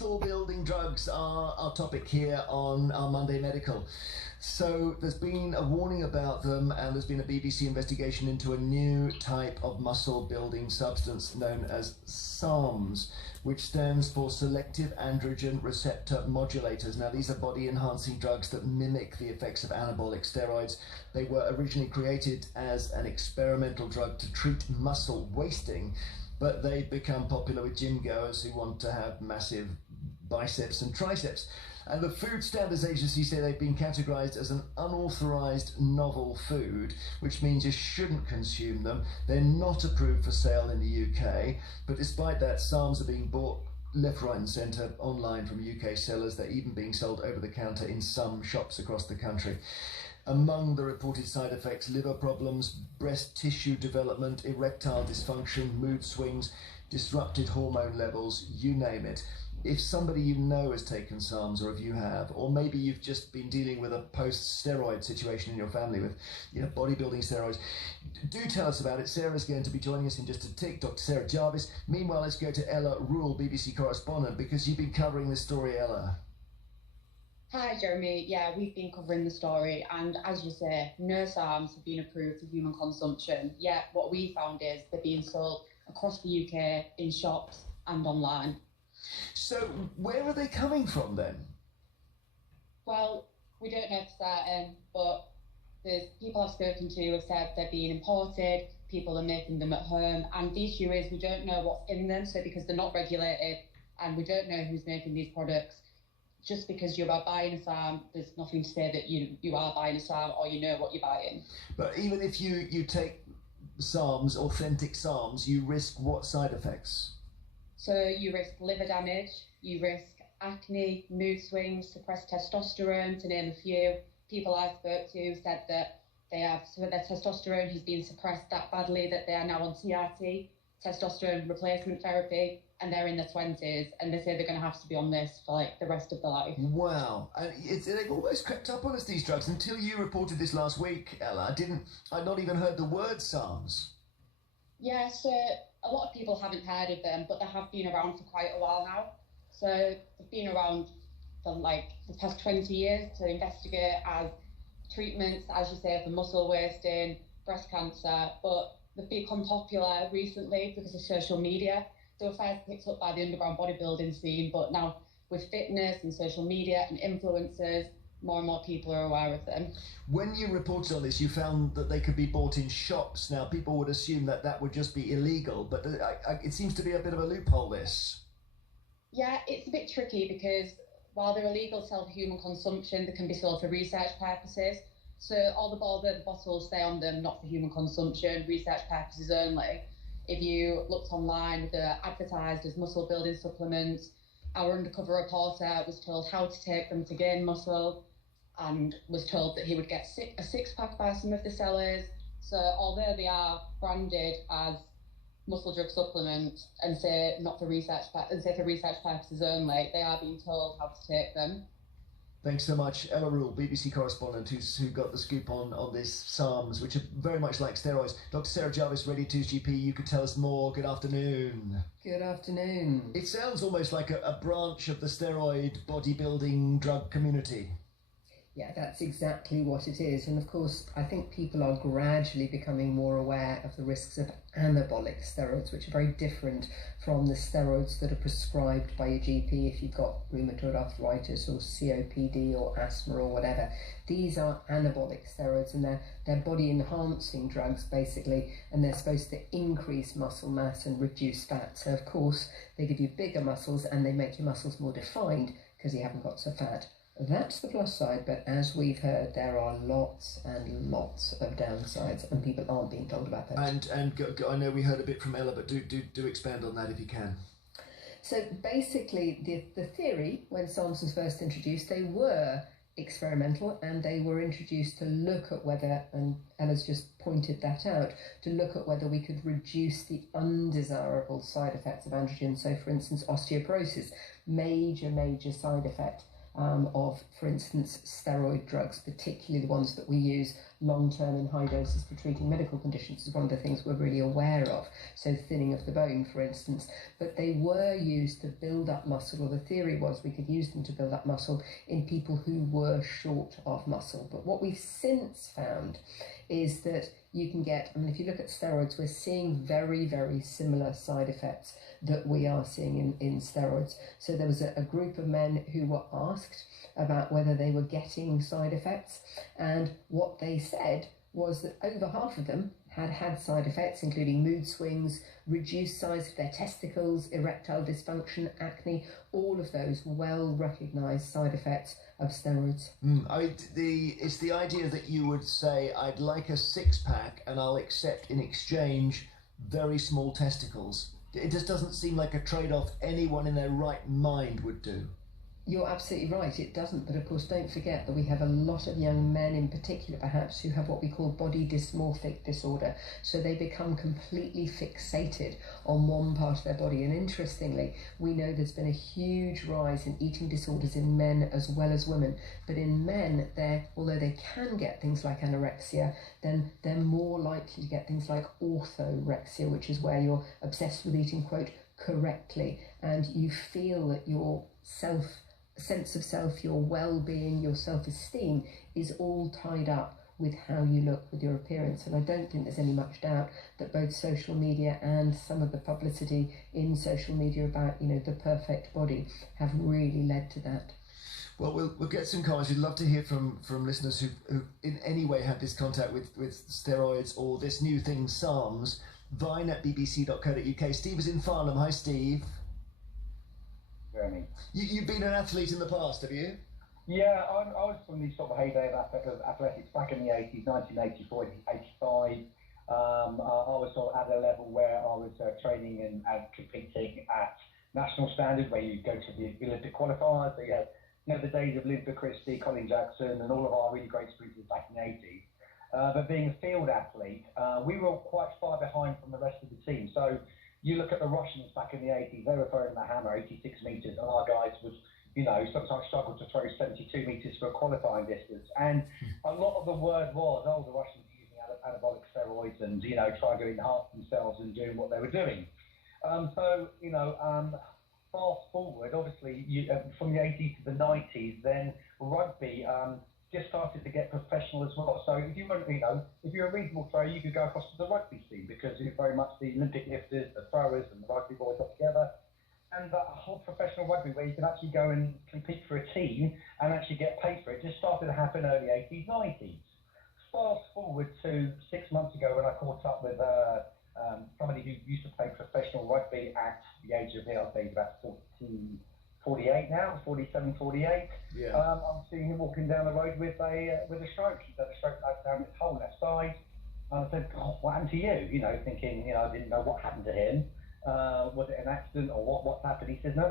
Muscle building drugs are our topic here on our Monday Medical. So there's been a warning about them, and there's been a BBC investigation into a new type of muscle building substance known as Sarms, which stands for selective androgen receptor modulators. Now, these are body enhancing drugs that mimic the effects of anabolic steroids. They were originally created as an experimental drug to treat muscle wasting, but they've become popular with gym goers who want to have massive biceps and triceps. And the Food Standards Agency say they've been categorized as an unauthorized novel food, which means you shouldn't consume them. They're not approved for sale in the UK, but despite that, Sarms are being bought left, right and centre online from UK sellers. They're even being sold over the counter in some shops across the country. Among the reported side effects, liver problems, breast tissue development, erectile dysfunction, mood swings, disrupted hormone levels, you name it. If somebody you know has taken Sarms, or if you have, or maybe you've just been dealing with a post-steroid situation in your family with, bodybuilding steroids, do tell us about it. Sarah's going to be joining us in just a tick, Dr. Sarah Jarvis. Meanwhile, let's go to Ella Rule, BBC correspondent, because you've been covering this story, Ella. Hi Jeremy, yeah, we've been covering the story, and as you say, no Sarms have been approved for human consumption. Yet what we found is they're being sold across the UK in shops and online. So where are they coming from then? Well, we don't know for certain, but there's people I've spoken to have said they're being imported, people are making them at home, and the issue is we don't know what's in them, so because they're not regulated and we don't know who's making these products, just because you are buying a Sarm, there's nothing to say that you are buying a Sarm or you know what you're buying. But even if you take Sarms, authentic Sarms, you risk what side effects? So you risk liver damage, you risk acne, mood swings, suppressed testosterone, to name a few. People I spoke to said that their testosterone has been suppressed that badly that they are now on TRT, testosterone replacement therapy, and they're in their 20s, and they say they're going to have to be on this for the rest of their life. Wow. And they've almost crept up on us, these drugs, until you reported this last week, Ella. I'd not even heard the word Sarms. Yeah, so a lot of people haven't heard of them, but they have been around for quite a while now. So they've been around for the past 20 years to investigate as treatments, as you say, for muscle wasting, breast cancer, but they've become popular recently because of social media. They were first picked up by the underground bodybuilding scene, but now with fitness and social media and influencers, more and more people are aware of them. When you reported on this, you found that they could be bought in shops. Now, people would assume that would just be illegal, but it seems to be a bit of a loophole, this. Yeah, it's a bit tricky because while they're illegal to sell for human consumption, they can be sold for research purposes. So all the bottles say on them, not for human consumption, research purposes only. If you looked online, they're advertised as muscle building supplements. Our undercover reporter was told how to take them to gain muscle and was told that he would get a six-pack by some of the sellers. So although they are branded as muscle drug supplements and say for research purposes only, they are being told how to take them. Thanks so much, Ella Rule, BBC correspondent, who got the scoop on this Sarms, which are very much like steroids. Dr. Sarah Jarvis, Radio 2's GP, you could tell us more. Good afternoon. Good afternoon. It sounds almost like a branch of the steroid bodybuilding drug community. Yeah, that's exactly what it is. And of course, I think people are gradually becoming more aware of the risks of anabolic steroids, which are very different from the steroids that are prescribed by your GP if you've got rheumatoid arthritis or COPD or asthma or whatever. These are anabolic steroids, and they're body enhancing drugs basically, and they're supposed to increase muscle mass and reduce fat. So of course, they give you bigger muscles and they make your muscles more defined because you haven't got so fat. That's the plus side, but as we've heard, there are lots and lots of downsides, and people aren't being told about those. And I know we heard a bit from Ella, but do expand on that if you can. So basically, the theory, when Sarms was first introduced, they were experimental, and they were introduced to look at whether, and Ella's just pointed that out, to look at whether we could reduce the undesirable side effects of androgen. So for instance, osteoporosis, major side effect of, for instance, steroid drugs, particularly the ones that we use long-term in high doses for treating medical conditions is one of the things we're really aware of. So thinning of the bone, for instance. But they were used to build up muscle, or the theory was we could use them to build up muscle in people who were short of muscle. But what we've since found is that you can get, I mean, if you look at steroids, we're seeing very, very similar side effects that we are seeing in steroids. So there was a group of men who were asked about whether they were getting side effects, and what they said was that over half of them had side effects, including mood swings, reduced size of their testicles, erectile dysfunction, acne, all of those well-recognised side effects of steroids. It's the idea that you would say, I'd like a six-pack and I'll accept in exchange very small testicles. It just doesn't seem like a trade-off anyone in their right mind would do. You're absolutely right, it doesn't, but of course don't forget that we have a lot of young men in particular perhaps who have what we call body dysmorphic disorder, so they become completely fixated on one part of their body. And interestingly, we know there's been a huge rise in eating disorders in men as well as women, but in men, although they can get things like anorexia, then they're more likely to get things like orthorexia, which is where you're obsessed with eating, quote, correctly, and you feel that your sense of self, your well-being, your self-esteem is all tied up with how you look, with your appearance. And I don't think there's any much doubt that both social media and some of the publicity in social media about, the perfect body have really led to that. Well, we'll get some comments. We'd love to hear from listeners who in any way had this contact with steroids or this new thing, Sarms. Vine at bbc.co.uk. Steve is in Farnham. Hi, Steve. You've been an athlete in the past, have you? Yeah, I was from the sort of heyday of athletics back in the 80s, 1984, 85. I was sort of at a level where I was training and competing at national standard, where you go to the Olympic qualifiers. So you had, the days of Linda Christie, Colin Jackson, and all of our really great sprinters back in the 80s. But being a field athlete, we were quite far behind from the rest of the team. So you look at the Russians back in the 80s, they were throwing the hammer, 86 metres, and our guys would, sometimes struggled to throw 72 metres for a qualifying distance. And a lot of the word was, the Russians are using anabolic steroids and, trying to enhance themselves and doing what they were doing. Fast forward, obviously, from the 80s to the 90s, then rugby just started to get professional as well. So if you're a reasonable thrower, you could go across to the rugby scene, because it's very much the Olympic lifters, the throwers, and the rugby boys up together. And that whole professional rugby, where you can actually go and compete for a team and actually get paid for it, just started to happen early 80s, 90s. Fast forward to 6 months ago, when I caught up with somebody who used to play professional rugby at the age of, I'd say about 48 now, 47, 48. Yeah. I'm seeing him walking down the road with a stroke. He's had a stroke down his whole left side. I said, what happened to you? Thinking, I didn't know what happened to him. Was it an accident or what's happened? He says, no.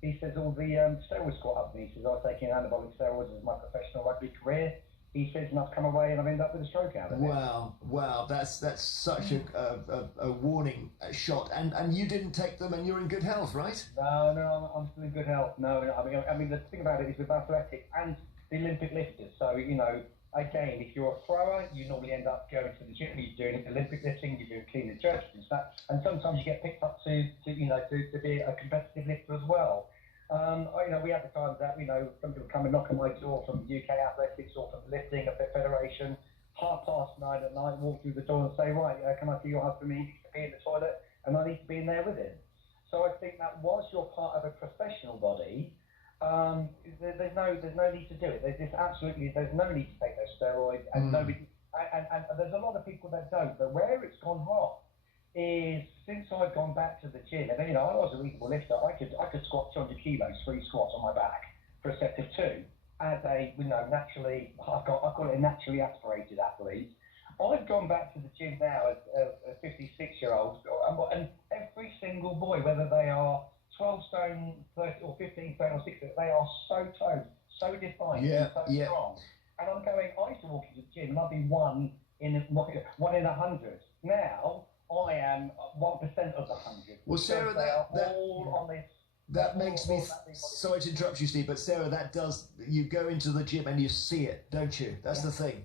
He says all the steroids caught up with me. He says, I was taking anabolic steroids as my professional rugby career. He says, and I've come away and I've ended up with a stroke out of it. Wow, that's such a warning shot. And you didn't take them, and you're in good health, right? No, I'm still in good health. No, I mean the thing about it is with athletics and the Olympic lifters. So again, if you're a thrower, you normally end up going to the gym. You're doing Olympic lifting, you're doing clean and jerks and stuff. And sometimes you get picked up to be a competitive lifter as well. We have the times that, some people come and knock on my door from UK Athletics or from lifting, a federation, 9:30 at night, walk through the door and say, right, can I see your husband? He needs to be in the toilet and I need to be in there with him. So I think that once you're part of a professional body, there's no need to do it. There's no need to take those steroids, and and there's a lot of people that don't. But where it's gone wrong is, since I've gone back to the gym, and I was a reasonable lifter. I could squat 200 kilos, 3 squats on my back for a set of 2. As a naturally, I've got a naturally aspirated athlete. I've gone back to the gym now as a 56-year-old, and every single boy, whether they are 12 stone, 30 or 15 stone or 16, they are so toned, so defined, and so strong. And I'm going, I used to walk into the gym and I'd be one in 100. Now I am 1% of the 100. Well, Sarah, they are all on this That makes me, sorry to interrupt you, Steve, but Sarah, you go into the gym and you see it, don't you? That's the thing.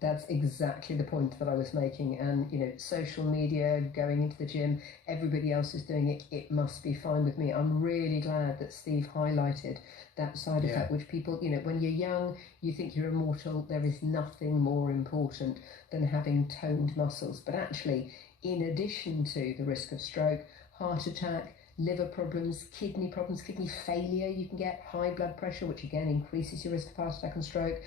That's exactly the point that I was making. And, social media, going into the gym, everybody else is doing it. It must be fine with me. I'm really glad that Steve highlighted that side effect, which people, when you're young, you think you're immortal. There is nothing more important than having toned muscles. But actually, in addition to the risk of stroke, heart attack, liver problems, kidney failure, you can get high blood pressure, which again increases your risk of heart attack and stroke,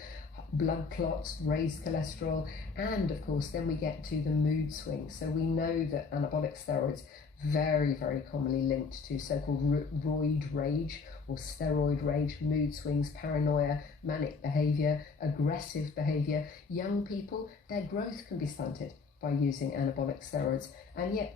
blood clots, raised cholesterol, and of course then we get to the mood swings. So we know that anabolic steroids very, very commonly linked to so-called roid rage or steroid rage, mood swings, paranoia, manic behaviour, aggressive behaviour. Young people, their growth can be stunted by using anabolic steroids, and yet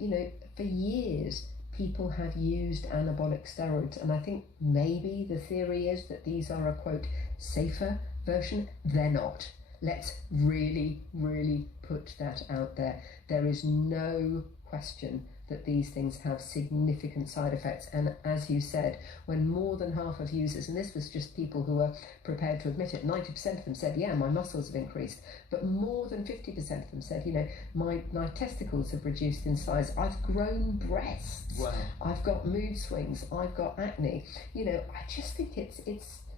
for years people have used anabolic steroids, and I think maybe the theory is that these are a quote safer version. They're not. Let's really, really put that out there. There is no question that these things have significant side effects, and as you said, when more than half of users, and this was just people who were prepared to admit it, 90% of them said, yeah, my muscles have increased, but more than 50% of them said, my testicles have reduced in size, I've grown breasts, wow, I've got mood swings, I've got acne. I just think it's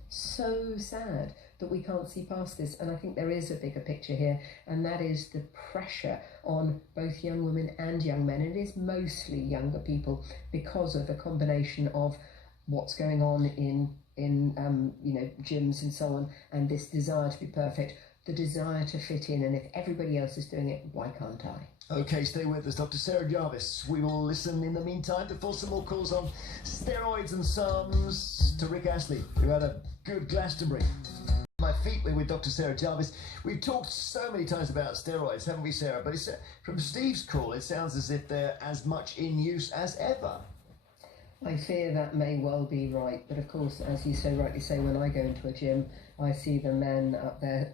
so sad that we can't see past this, and I think there is a bigger picture here, and that is the pressure on both young women and young men. It is mostly younger people because of a combination of what's going on in gyms and so on, and this desire to be perfect, the desire to fit in, and if everybody else is doing it, why can't I? Okay, stay with us, Dr. Sarah Jarvis. We will listen in the meantime before some more calls on steroids and Sarms to Rick Astley, who had a good Glastonbury. My feet, we're with Dr. Sarah Jarvis. We've talked so many times about steroids, haven't we, Sarah? But from Steve's call, it sounds as if they're as much in use as ever. I fear that may well be right, but of course, as you so rightly say, when I go into a gym, I see the men up there,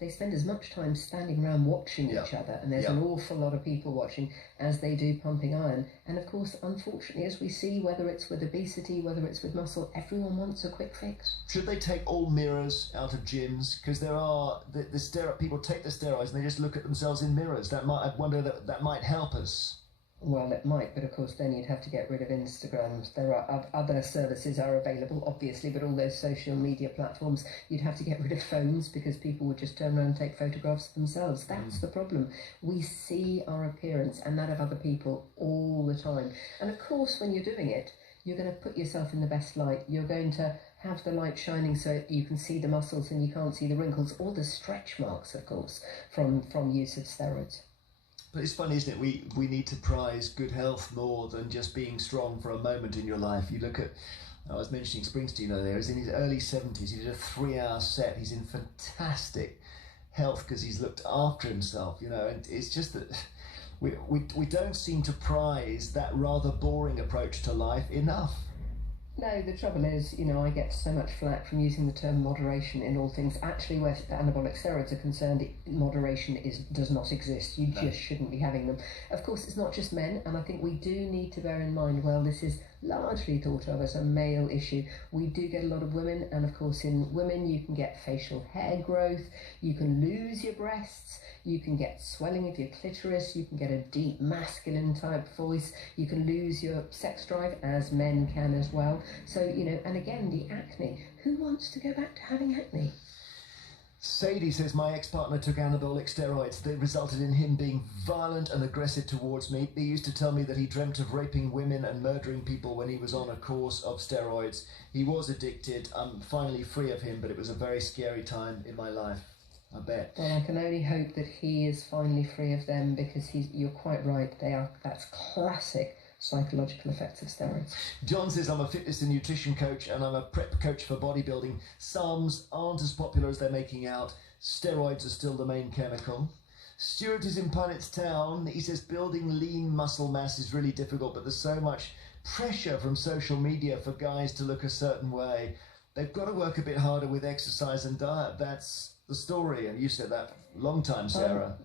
they spend as much time standing around watching each other, and there's an awful lot of people watching as they do pumping iron. And of course, unfortunately, as we see, whether it's with obesity, whether it's with muscle, everyone wants a quick fix. Should they take all mirrors out of gyms? Because there are, people take the steroids and they just look at themselves in mirrors. I wonder that might help us. Well, it might, but of course then you'd have to get rid of Instagram. There are other services are available, obviously, but all those social media platforms, you'd have to get rid of phones because people would just turn around and take photographs of themselves. That's the problem. We see our appearance and that of other people all the time. And of course, when you're doing it, you're going to put yourself in the best light. You're going to have the light shining so you can see the muscles and you can't see the wrinkles or the stretch marks, of course, from use of steroids. But it's funny, isn't it? We need to prize good health more than just being strong for a moment in your life. You look at, I was mentioning Springsteen earlier, he's in his early 70s, he did a 3-hour set, he's in fantastic health because he's looked after himself, and it's just that we don't seem to prize that rather boring approach to life enough. No, the trouble is, I get so much flack from using the term moderation in all things. Actually, where anabolic steroids are concerned, moderation does not exist. You just shouldn't be having them. Of course, it's not just men, and I think we do need to bear in mind, well, this is largely thought of as a male issue. We do get a lot of women, and of course in women you can get facial hair growth, you can lose your breasts, you can get swelling of your clitoris, you can get a deep masculine type voice, you can lose your sex drive, as men can as well. So, and again, the acne. Who wants to go back to having acne? Sadie says, my ex-partner took anabolic steroids. They resulted in him being violent and aggressive towards me. He used to tell me that he dreamt of raping women and murdering people when he was on a course of steroids. He was addicted. I'm finally free of him, but it was a very scary time in my life. I bet. Well, I can only hope that he is finally free of them, because you're quite right. That's classic psychological effects of steroids. John says, I'm a fitness and nutrition coach and I'm a prep coach for bodybuilding. Sarms aren't as popular as they're making out. Steroids are still the main chemical. Stuart is in Punnet's Town. He says, building lean muscle mass is really difficult, but there's so much pressure from social media for guys to look a certain way. They've got to work a bit harder with exercise and diet. That's the story. And you said that long time, Sarah.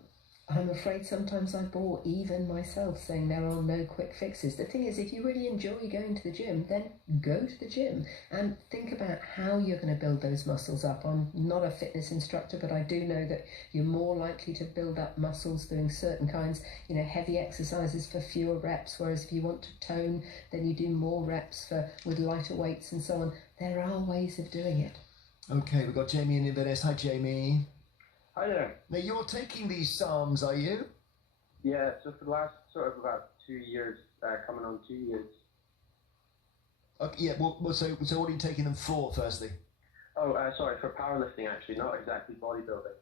I'm afraid sometimes I bore even myself saying there are no quick fixes. The thing is, if you really enjoy going to the gym, then go to the gym and think about how you're going to build those muscles up. I'm not a fitness instructor, but I do know that you're more likely to build up muscles doing certain kinds, heavy exercises for fewer reps, whereas if you want to tone, then you do more reps with lighter weights and so on. There are ways of doing it. Okay, we've got Jamie in Inverness. Hi, Jamie. Hi there. Now, you're taking these Sarms, are you? Yeah, so for the last sort of about 2 years, coming on 2 years. Okay, yeah, so what are you taking them for, firstly? Oh, sorry, for powerlifting actually, not exactly bodybuilding.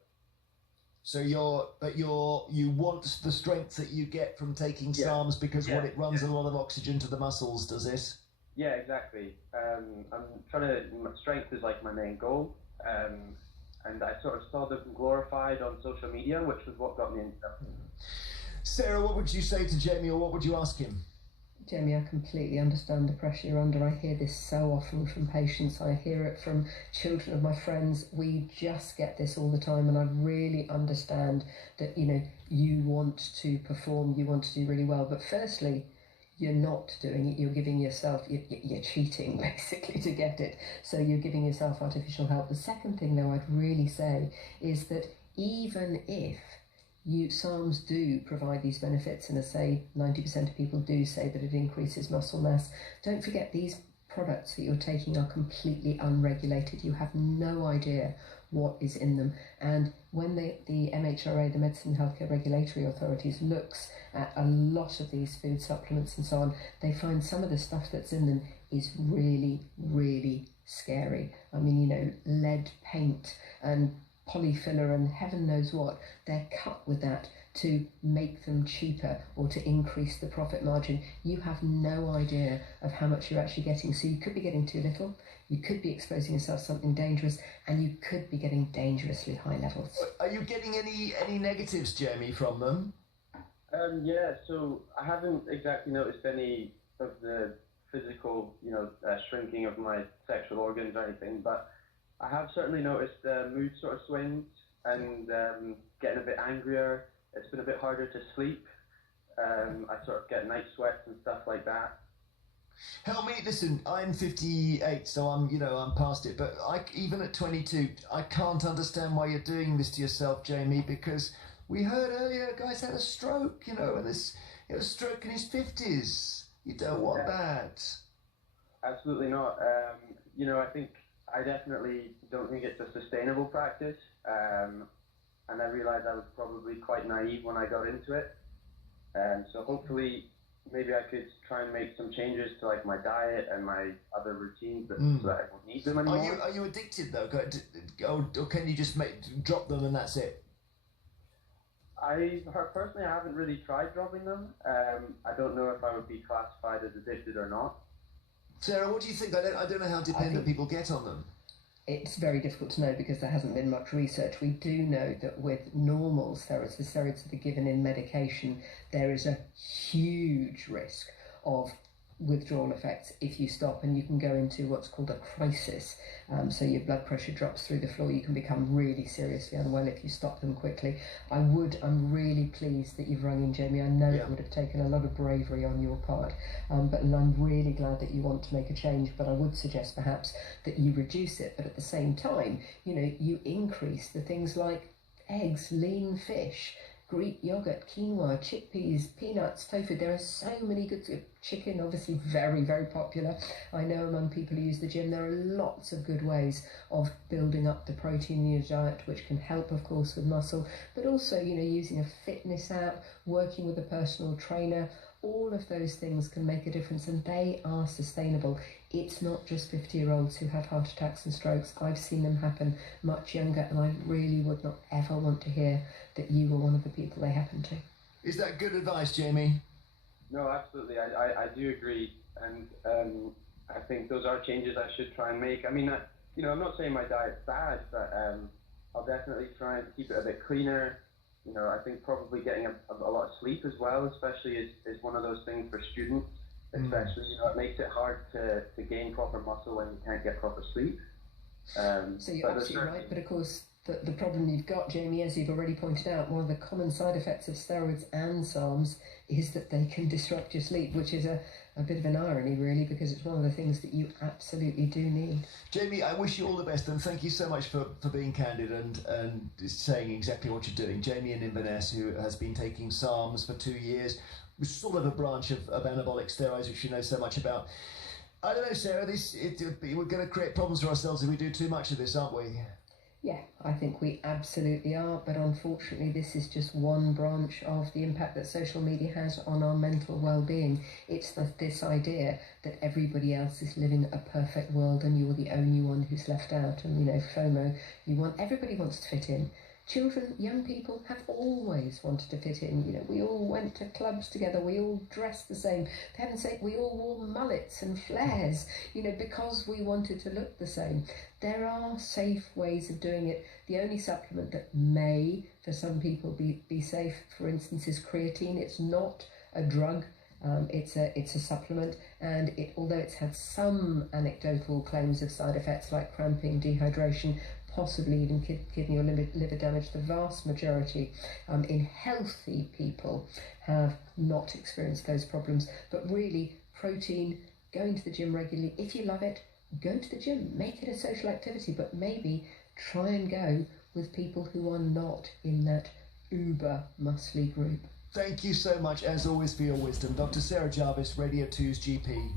So you want the strength that you get from taking Sarms because what it runs a lot of oxygen to the muscles, does it? Yeah, exactly. Strength is like my main goal. And I sort of saw them glorified on social media, which was what got me into them. Sarah, what would you say to Jamie, or what would you ask him? Jamie, I completely understand the pressure you're under. I hear this so often from patients. I hear it from children of my friends. We just get this all the time, and I really understand that, you want to perform, you want to do really well. But firstly, you're not doing it, you're giving yourself, you're cheating basically to get it. So you're giving yourself artificial help. The second thing though I'd really say is that even if Sarms do provide these benefits, and I say 90% of people do say that it increases muscle mass, don't forget these products that you're taking are completely unregulated. You have no idea what is in them. And when the MHRA, the Medicine Healthcare Regulatory Authorities, looks at a lot of these food supplements and so on, they find some of the stuff that's in them is really, really scary. I mean, lead paint and polyfiller and heaven knows what, they're cut with that to make them cheaper or to increase the profit margin. You have no idea of how much you're actually getting. So you could be getting too little, you could be exposing yourself to something dangerous, and you could be getting dangerously high levels. Are you getting any negatives, Jamie, from them? Yeah, so I haven't exactly noticed any of the physical, shrinking of my sexual organs or anything, but I have certainly noticed mood sort of swings and getting a bit angrier. It's been a bit harder to sleep. I sort of get night sweats and stuff like that. Help me, listen, I'm 58, so I'm past it, but even at 22, I can't understand why you're doing this to yourself, Jamie, because we heard earlier a guy's had a stroke, and he had a stroke in his 50s. You don't want that. Absolutely not. I think I definitely don't think it's a sustainable practice. And I realized I was probably quite naive when I got into it. So hopefully, maybe I could try and make some changes to like my diet and my other routines so that I won't need them anymore. Are you addicted though? Or can you just drop them and that's it? Personally, I haven't really tried dropping them. I don't know if I would be classified as addicted or not. Sarah, what do you think? I don't know how dependent people get on them. It's very difficult to know because there hasn't been much research. We do know that with normal steroids, the steroids that are given in medication, there is a huge risk of withdrawal effects if you stop, and you can go into what's called a crisis. So your blood pressure drops through the floor. You can become really seriously unwell if you stop them quickly. I'm really pleased that you've rung in, Jamie. I know it would have taken a lot of bravery on your part, and I'm really glad that you want to make a change, but I would suggest perhaps that you reduce it, but at the same time, you increase the things like eggs, lean fish, Greek yogurt, quinoa, chickpeas, peanuts, tofu. There are so many good. Chicken, obviously very, very popular. I know among people who use the gym, there are lots of good ways of building up the protein in your diet, which can help, of course, with muscle, but also, using a fitness app, working with a personal trainer. All of those things can make a difference, and they are sustainable. It's not just 50-year-olds who have heart attacks and strokes. I've seen them happen much younger, and I really would not ever want to hear that you were one of the people they happened to. Is that good advice, Jamie? No, absolutely. I do agree, and I think those are changes I should try and make. I mean, I'm not saying my diet's bad, but I'll definitely try and keep it a bit cleaner. I think probably getting a lot of sleep as well, especially is one of those things for students, especially, it makes it hard to gain proper muscle when you can't get proper sleep. So you're absolutely right, but of course, the problem you've got, Jamie, as you've already pointed out, one of the common side effects of steroids and Sarms is that they can disrupt your sleep, which is a bit of an irony, really, because it's one of the things that you absolutely do need. Jamie, I wish you all the best, and thank you so much for being candid and saying exactly what you're doing. Jamie in Inverness, who has been taking Sarms for 2 years, which is sort of a branch of anabolic steroids, which you know so much about. I don't know, Sarah, we're going to create problems for ourselves if we do too much of this, aren't we? Yeah, I think we absolutely are, but unfortunately this is just one branch of the impact that social media has on our mental well-being. It's this idea that everybody else is living a perfect world and you're the only one who's left out, and FOMO, everybody wants to fit in. Children, young people have always wanted to fit in. We all went to clubs together, we all dressed the same. For heaven's sake, we all wore mullets and flares, because we wanted to look the same. There are safe ways of doing it. The only supplement that may, for some people, be safe, for instance, is creatine. It's not a drug. It's a supplement, and although it's had some anecdotal claims of side effects like cramping, dehydration, possibly even kidney or liver damage, the vast majority in healthy people have not experienced those problems. But really, protein, going to the gym regularly, if you love it, go to the gym, make it a social activity, but maybe try and go with people who are not in that uber muscly group. Thank you so much, as always, for your wisdom. Dr. Sarah Jarvis, Radio 2's GP.